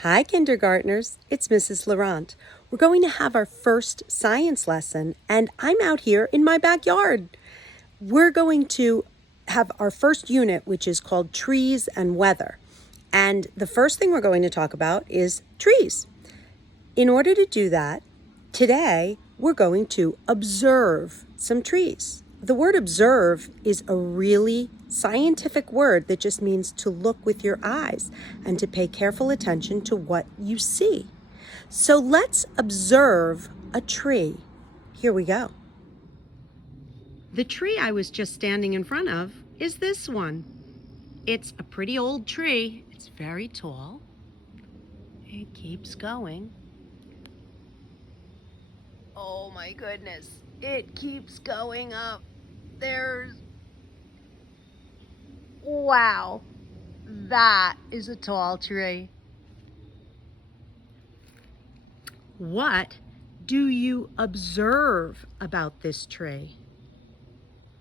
Hi, kindergartners. It's Mrs. Laurent. We're going to have our first science lesson, and I'm out here in my backyard. We're going to have our first unit, which is called Trees and Weather. And the first thing we're going to talk about is trees. In order to do that, today we're going to observe some trees. The word observe is a really scientific word that just means to look with your eyes and to pay careful attention to what you see. So let's observe a tree. Here we go. The tree I was just standing in front of is this one. It's a pretty old tree. It's very tall. It keeps going. Oh my goodness, it keeps going up. Wow, that is a tall tree. What do you observe about this tree?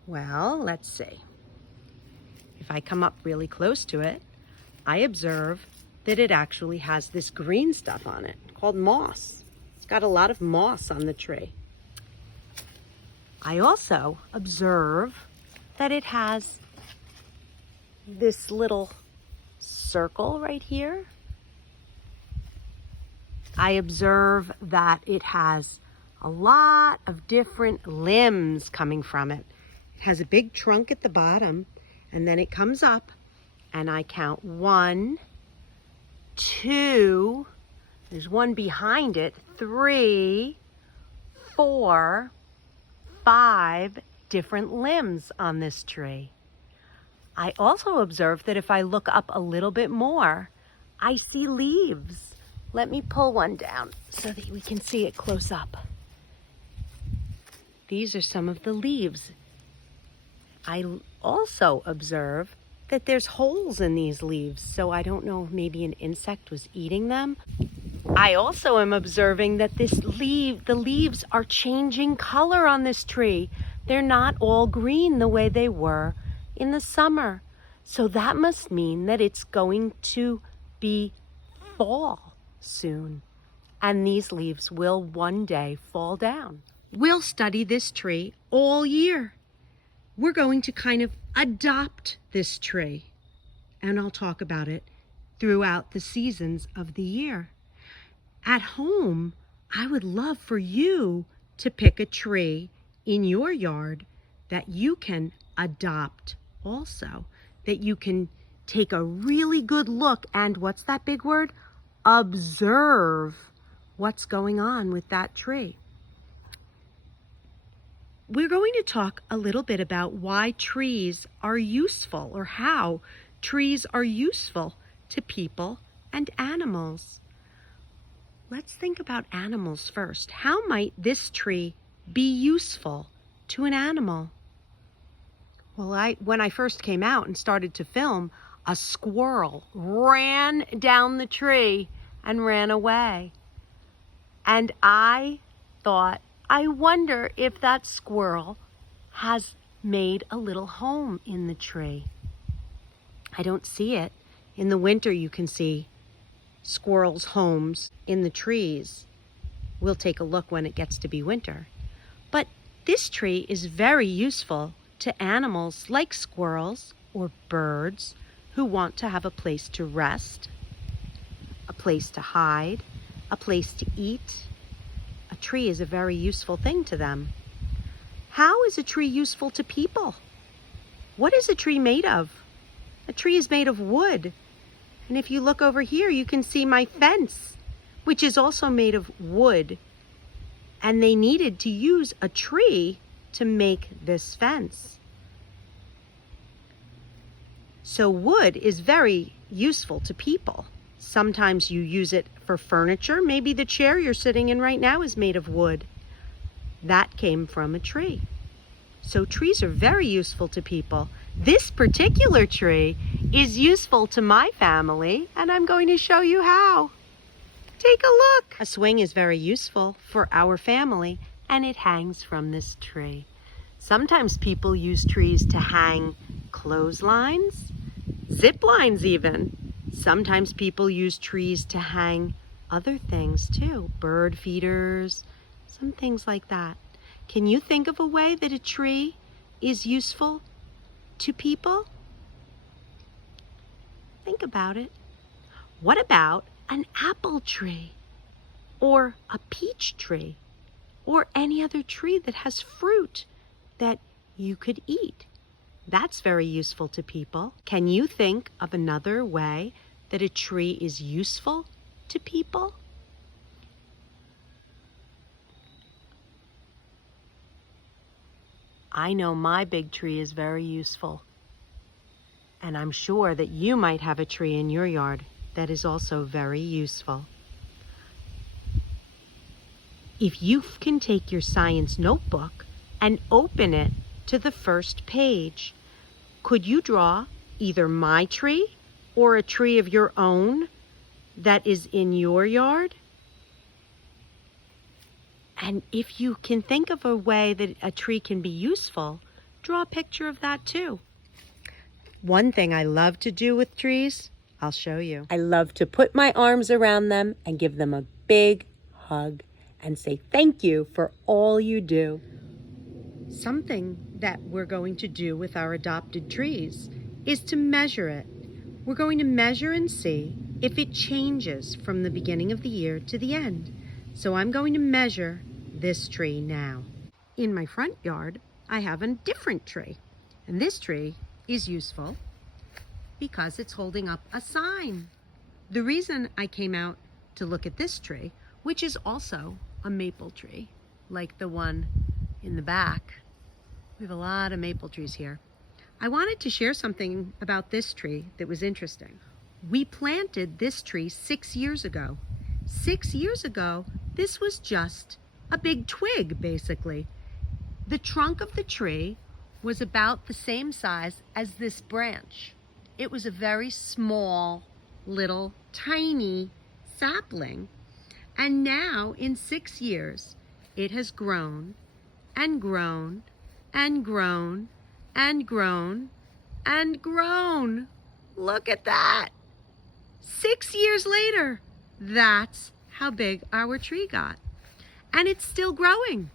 Well, let's see. If I come up really close to it, I observe that it actually has this green stuff on it called moss. It's got a lot of moss on the tree. I also observe that it has this little circle right here. I observe that it has a lot of different limbs coming from it. It has a big trunk at the bottom, and then it comes up, and I count 1, 2, there's one behind it, 3, 4, 5 different limbs on this tree. I also observe that if I look up a little bit more, I see leaves. Let me pull one down so that we can see it close up. These are some of the leaves. I also observe that there's holes in these leaves, so I don't know if maybe an insect was eating them. I also am observing that the leaves are changing color on this tree. They're not all green the way they were in the summer. So that must mean that it's going to be fall soon. And these leaves will one day fall down. We'll study this tree all year. We're going to kind of adopt this tree. And I'll talk about it throughout the seasons of the year. At home, I would love for you to pick a tree in your yard that you can adopt also, that you can take a really good look and, what's that big word? Observe what's going on with that tree. We're going to talk a little bit about why trees are useful, or how trees are useful to people and animals. Let's think about animals first. How might this tree be useful to an animal? Well, when I first came out and started to film, a squirrel ran down the tree and ran away. And I thought, I wonder if that squirrel has made a little home in the tree. I don't see it. In the winter, you can see squirrels' homes in the trees. We'll take a look when it gets to be winter. But this tree is very useful to animals like squirrels or birds who want to have a place to rest, a place to hide, a place to eat. A tree is a very useful thing to them. How is a tree useful to people? What is a tree made of? A tree is made of wood. And if you look over here, you can see my fence, which is also made of wood. And they needed to use a tree to make this fence. So wood is very useful to people. Sometimes you use it for furniture. Maybe the chair you're sitting in right now is made of wood. That came from a tree. So trees are very useful to people. This particular tree is useful to my family, and I'm going to show you how. Take a look. A swing is very useful for our family, and it hangs from this tree. Sometimes people use trees to hang clotheslines, zip lines even. Sometimes people use trees to hang other things too, bird feeders, some things like that. Can you think of a way that a tree is useful to people? Think about it. What about an apple tree or a peach tree or any other tree that has fruit that you could eat? That's very useful to people. Can you think of another way that a tree is useful to people? I know my big tree is very useful. And I'm sure that you might have a tree in your yard that is also very useful. If you can take your science notebook and open it to the first page, could you draw either my tree or a tree of your own that is in your yard? And if you can think of a way that a tree can be useful, draw a picture of that too. One thing I love to do with trees, I'll show you. I love to put my arms around them and give them a big hug and say thank you for all you do. Something that we're going to do with our adopted trees is to measure it. We're going to measure and see if it changes from the beginning of the year to the end. So I'm going to measure this tree now. In my front yard, I have a different tree. And this tree is useful because it's holding up a sign. The reason I came out to look at this tree, which is also a maple tree, like the one in the back. We have a lot of maple trees here. I wanted to share something about this tree that was interesting. We planted this tree 6 years ago. 6 years ago, this was just a big twig, basically. The trunk of the tree was about the same size as this branch. It was a very small, little, tiny sapling. And now, in 6 years, it has grown and grown and grown and grown and grown. Look at that. 6 years later, that's how big our tree got. And it's still growing.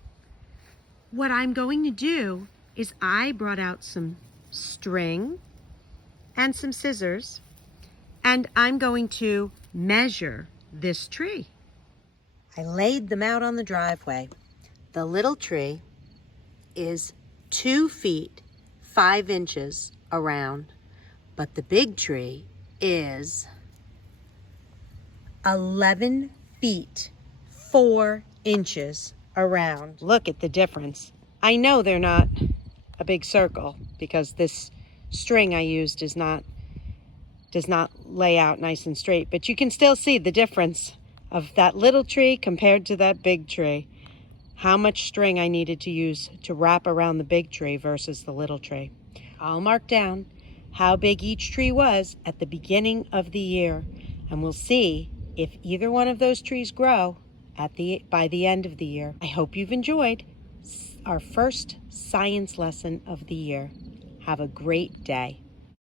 What I'm going to do is I brought out some string and some scissors, and I'm going to measure this tree. I laid them out on the driveway. The little tree is 2 feet 5 inches around, but the big tree is 11 feet 4 inches around. Look at the difference. I know they're not a big circle because this string I used does not lay out nice and straight, but you can still see the difference of that little tree compared to that big tree. How much string I needed to use to wrap around the big tree versus the little tree. I'll mark down how big each tree was at the beginning of the year, and we'll see if either one of those trees grow by the end of the year. I hope you've enjoyed our first science lesson of the year. Have a great day.